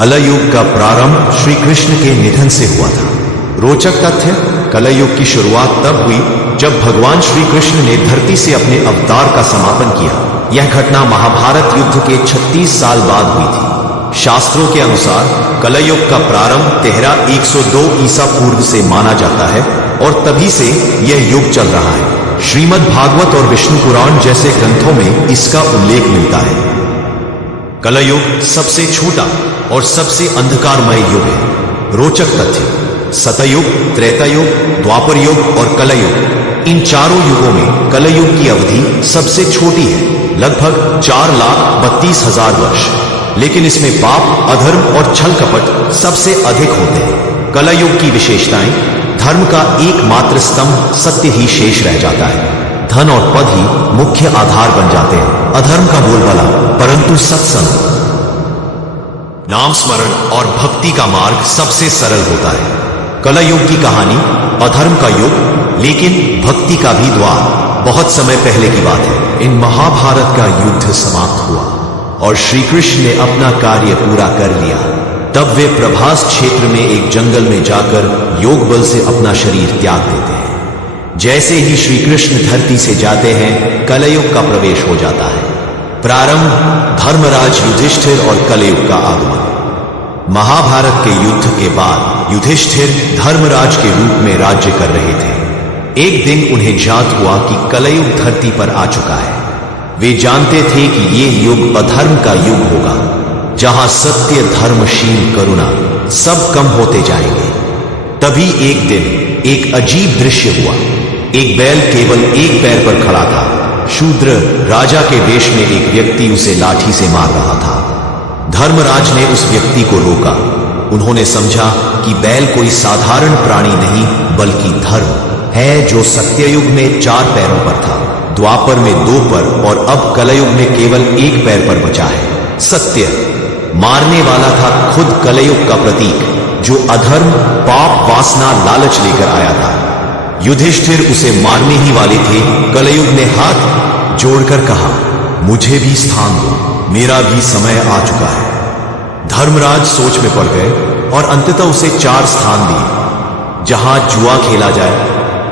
कलयुग का प्रारंभ श्री कृष्ण के निधन से हुआ था। रोचक तथ्य, कलयुग की शुरुआत तब हुई जब भगवान श्री कृष्ण ने धरती से अपने अवतार का समापन किया। यह घटना महाभारत युद्ध के 36 साल बाद हुई थी। शास्त्रों के अनुसार कलयुग का प्रारंभ 130102 ईसा पूर्व से माना जाता है और तभी से यह युग चल रहा है। श्रीमद् भागवत और विष्णु पुराण जैसे ग्रंथों में इसका उल्लेख मिलता है। कलयुग सबसे छोटा और सबसे अंधकारमय युग है। रोचक तथ्य, सतयुग, त्रेतायुग, द्वापर युग और कलयुग, इन चारों युगों में कलयुग की अवधि सबसे छोटी है, लगभग 4,32,000 वर्ष। लेकिन इसमें पाप, अधर्म और छल कपट सबसे अधिक होते हैं। कलयुग की विशेषताएं, धर्म का एकमात्र स्तंभ सत्य ही शेष रह जाता है। धन और पद ही मुख्य आधार बन जाते हैं। अधर्म का बोलबाला, परंतु सत्संग, नाम स्मरण और भक्ति का मार्ग सबसे सरल होता है। कलयुग की कहानी, अधर्म का युग लेकिन भक्ति का भी द्वार। बहुत समय पहले की बात है। इन महाभारत का युद्ध समाप्त हुआ और श्री कृष्ण ने अपना कार्य पूरा कर लिया। तब वे प्रभास क्षेत्र में एक जंगल में जाकर योग बल से अपना शरीर त्याग देते हैं। जैसे ही श्री कृष्ण धरती से जाते हैं, कलयुग का प्रवेश हो जाता है। प्रारंभ धर्मराज युधिष्ठिर और कलयुग का आगमन। महाभारत के युद्ध के बाद युधिष्ठिर धर्मराज के रूप में राज्य कर रहे थे। एक दिन उन्हें ज्ञात हुआ कि कलयुग धरती पर आ चुका है। वे जानते थे कि यह युग अधर्म का युग होगा, जहां सत्य, धर्मशील, करुणा सब कम होते जाएंगे। तभी एक दिन एक अजीब दृश्य हुआ। एक बैल केवल एक पैर पर खड़ा था। शूद्र राजा के वेश में एक व्यक्ति उसे लाठी से मार रहा था। धर्मराज ने उस व्यक्ति को रोका। उन्होंने समझा कि बैल कोई साधारण प्राणी नहीं बल्कि धर्म है, जो सत्ययुग में 4 पैरों पर था, द्वापर में 2 पर और अब कलयुग में केवल 1 पैर पर बचा है। सत्य मारने वाला था खुद कलयुग का प्रतीक, जो अधर्म, पाप, वासना, लालच लेकर आया था। युधिष्ठिर उसे मारने ही वाले थे। कलयुग ने हाथ जोड़कर कहा, मुझे भी स्थान दो, मेरा भी समय आ चुका है। धर्मराज सोच में पड़ गए और अंततः उसे 4 स्थान दिए, जहां जुआ खेला जाए,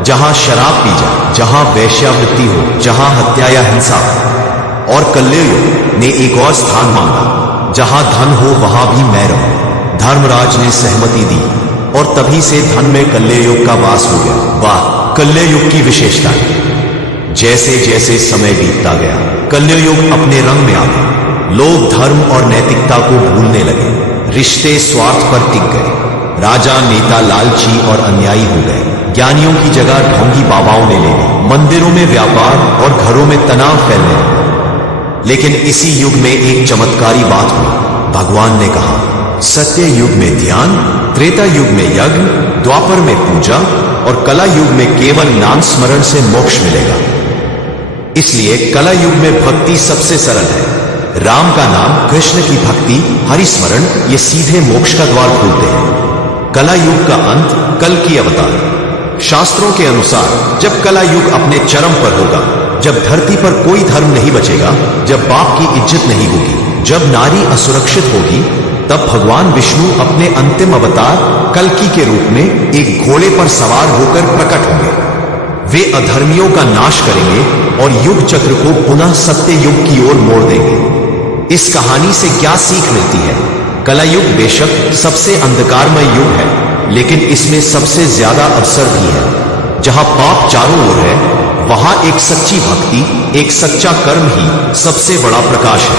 जहां शराब पी जाए, जहां वेश्यावृत्ति हो, जहां हत्या या हिंसा हो। और कलयुग ने एक और स्थान मांगा, जहां धन हो वहां भी मैं रहूं। धर्मराज ने सहमति दी और तभी से धन में कलयुग का वास हो गया। वाह, कलयुग की विशेषता। जैसे जैसे समय बीतता गया, कलयुग अपने रंग में आ गया। लोग धर्म और नैतिकता को भूलने लगे। रिश्ते स्वार्थ पर टिक गए। राजा, नेता लालची और अन्यायी हो गए। ज्ञानियों की जगह ढोंगी बाबाओं ने ले ली। मंदिरों में व्यापार और घरों में तनाव फैलने लगा। लेकिन इसी युग में एक चमत्कारी बात हुई। भगवान ने कहा, सत्य युग में ध्यान, त्रेता युग में यज्ञ, द्वापर में पूजा और कला युग में केवल नाम स्मरण से मोक्ष मिलेगा। इसलिए कला युग में भक्ति सबसे सरल है। राम का नाम, कृष्ण की भक्ति, हरि स्मरण, ये सीधे मोक्ष का द्वार खोलते हैं। कला युग का अंत, कल की अवतार। शास्त्रों के अनुसार जब कला युग अपने चरम पर होगा, जब धरती पर कोई धर्म नहीं बचेगा, जब बाप की इज्जत नहीं होगी, जब नारी असुरक्षित होगी, तब भगवान विष्णु अपने अंतिम अवतार कल्कि के रूप में एक घोड़े पर सवार होकर प्रकट होंगे। वे अधर्मियों का नाश करेंगे और युग चक्र को पुनः सत्य युग की ओर मोड़ देंगे। इस कहानी से क्या सीख मिलती है? कलयुग बेशक सबसे अंधकारमय युग है, लेकिन इसमें सबसे ज्यादा अवसर भी है। जहां पाप चारों ओर है, वहां एक सच्ची भक्ति, एक सच्चा कर्म ही सबसे बड़ा प्रकाश है।